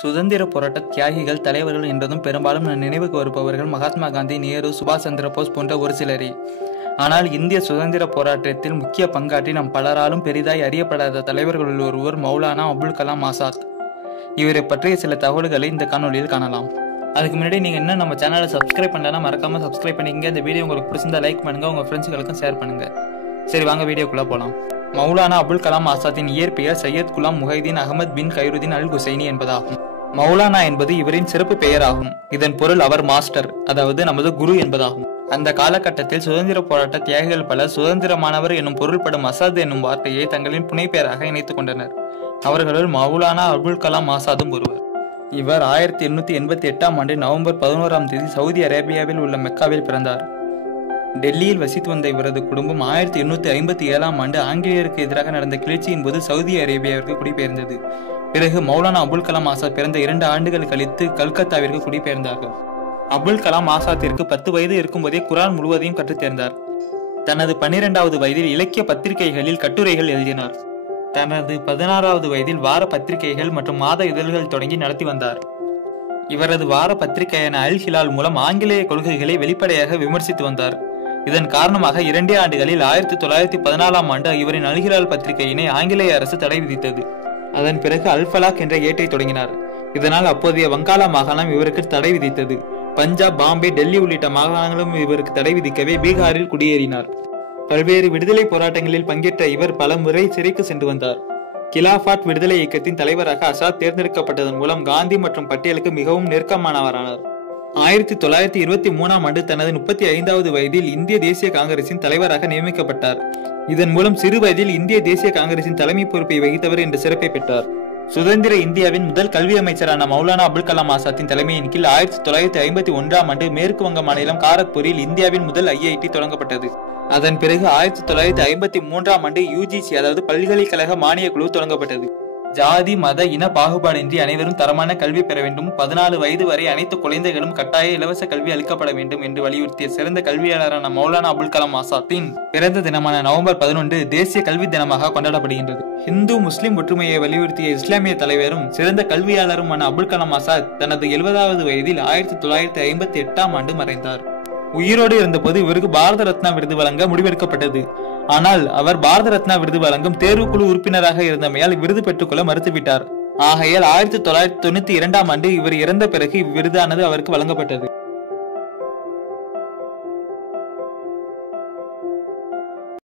சுதந்திர போராட்ட தியாகிகள் தலைவர்கள் என்றதும் பெரும்பாலும் நினைவுக்கு வருபவர்கள் மகாத்மா காந்தி, நேரு, சுபாஷ் சந்திர போஸ் போன்ற ஒரு சிலரே. ஆனால் இந்திய சுதந்திர போராட்டத்தில் முக்கிய பங்காற்றி நம் பலராலும் பெரிதாய் அறியப்படாத தலைவர்களுள் ஒருவர் மௌலானா அபுல் கலாம் ஆசாத். இவரை பற்றிய சில தகவல்களை இந்த காணொலியில் காணலாம். அதுக்கு முன்னாடி நீங்கள் இன்னும் நம்ம சேனலை சப்ஸ்கிரைப் பண்ணலன்னா மறக்காம சப்ஸ்கிரைப் பண்ணிங்க. இந்த வீடியோ உங்களுக்கு பிடிச்சிருந்தா லைக் பண்ணுங்க, உங்க ஃப்ரெண்ட்ஸுகளுக்கும் ஷேர் பண்ணுங்க. சரி, வாங்க வீடியோக்குள்ள போகலாம். மௌலானா அபுல் கலாம் ஆசாத்தின் இயற்பெயர் சையத் குலாம் முஹைதீன் அகமது பின் கைருதீன் அல் ஹுசைனி என்பதாகும். மௌலானா என்பது இவரின் சிறப்பு பெயர் ஆகும். இதன் பொருள் அவர் மாஸ்டர், அதாவது நமது குரு என்பதாகும். அந்த காலகட்டத்தில் சுதந்திர போராட்ட தியாகிகள் பலர் சுதந்திரமானவர் என்னும் பொருள்படும் அசாத் என்னும் வார்த்தையை தங்களின் புனைப்பெயராக இணைத்துக் கொண்டனர். அவர்களுள் மௌலானா அபுல் கலாம் ஆசாதும் ஒருவர். இவர் 1888ஆம் ஆண்டு நவம்பர் 11ஆம் தேதி சவுதி அரேபியாவில் உள்ள மெக்காவில் பிறந்தார். டெல்லியில் வசித்து வந்த இவரது குடும்பம் 1857ஆம் ஆண்டு ஆங்கிலேயருக்கு எதிராக நடந்த கிளர்ச்சியின் போது சவுதி அரேபியாவிற்கு குடிபெயர்ந்தது. பிறகு மௌலானா அபுல் கலாம் ஆசாத் பிறந்த 2 ஆண்டுகள் கழித்து கல்கத்தாவிற்கு குடிபெயர்ந்தார்கள். அபுல் கலாம் ஆசாத்திற்கு 10 வயது இருக்கும்போதே குரான் முழுவதையும் கற்றுத் தேர்ந்தார். தனது 12வது வயதில் இலக்கிய பத்திரிகைகளில் கட்டுரைகள் எழுதினார். தனது 16வது வயதில் வார பத்திரிகைகள் மற்றும் மாத இதழ்கள் தொடங்கி நடத்தி வந்தார். இவரது வார பத்திரிகையான அல் ஹிலால் மூலம் ஆங்கிலேய கொள்கைகளை வெளிப்படையாக விமர்சித்து வந்தார். இதன் காரணமாக 2 ஆண்டுகளில் 1914ஆம் ஆண்டு இவரின் அல் ஹிலால் பத்திரிகையினை ஆங்கிலேய அரசு தடை விதித்தது. அதன் பிறகு அல் ஃபலாக் என்ற ஏட்டை தொடங்கினார். இதனால் அப்போதைய வங்காள மாகாணம் இவருக்கு தடை விதித்தது. பஞ்சாப், பாம்பே, டெல்லி உள்ளிட்ட மாகாணங்களும் இவருக்கு தடை விதிக்கவே பீகாரில் குடியேறினார். பல்வேறு விடுதலை போராட்டங்களில் பங்கேற்ற இவர் பல முறை சிறைக்கு சென்று வந்தார். கிலாஃபாட் விடுதலை இயக்கத்தின் தலைவராக ஆசாத் தேர்ந்தெடுக்கப்பட்டதன் மூலம் காந்தி மற்றும் பட்டேலுக்கு மிகவும் நெருக்கமானவரானார். 1923ஆம் ஆண்டு தனது 35வது வயதில் இந்திய தேசிய காங்கிரசின் தலைவராக நியமிக்கப்பட்டார். இதன் மூலம் சிறு வயதில் இந்திய தேசிய காங்கிரசின் தலைமை பொறுப்பை வகித்தவர் என்ற சிறப்பை பெற்றார். சுதந்திர இந்தியாவின் முதல் கல்வி அமைச்சரான மௌலானா அபுல் கலாம் ஆசாத்தின் தலைமையின் கீழ் 1951ஆம் ஆண்டு மேற்கு வங்க மாநிலம் காரக்பூரில் இந்தியாவின் முதல் IIT தொடங்கப்பட்டது. அதன் பிறகு 1953ஆம் ஆண்டு UGC, அதாவது பல்கலைக்கழக மானிய குழு தொடங்கப்பட்டது. ஜாதி, மத, இன பாகுபாடின்றி அனைவரும் தரமான கல்வி பெற வேண்டும், 14 வயது வரை அனைத்து குழந்தைகளும் கட்டாய இலவச கல்வி அளிக்கப்பட வேண்டும் என்று வலியுறுத்திய சிறந்த கல்வியாளரான மௌலானா அபுல் கலாம் ஆசாத்தின் பிறந்த தினமான நவம்பர் 11 தேசிய கல்வி தினமாக கொண்டாடப்படுகின்றது. இந்து முஸ்லிம் ஒற்றுமையை வலியுறுத்திய இஸ்லாமிய தலைவரும் சிறந்த கல்வியாளருமான அபுல் கலாம் ஆசாத் தனது 70வது வயதில் 1958ஆம் ஆண்டு மறைந்தார். உயிரோடு இருந்தபோது இவருக்கு பாரத ரத்னா விருது வழங்க முடிவெடுக்கப்பட்டது. ஆனால் அவர் பாரத ரத்னா விருது வழங்கும் தேர்வுக்குழு உறுப்பினராக இருந்தமையால் விருது பெற்றுக்கொள்ள மறுத்துவிட்டார். ஆகையால் 1992ஆம் ஆண்டு இவர் இறந்த பிறகு இவ்விருதானது அவருக்கு வழங்கப்பட்டது.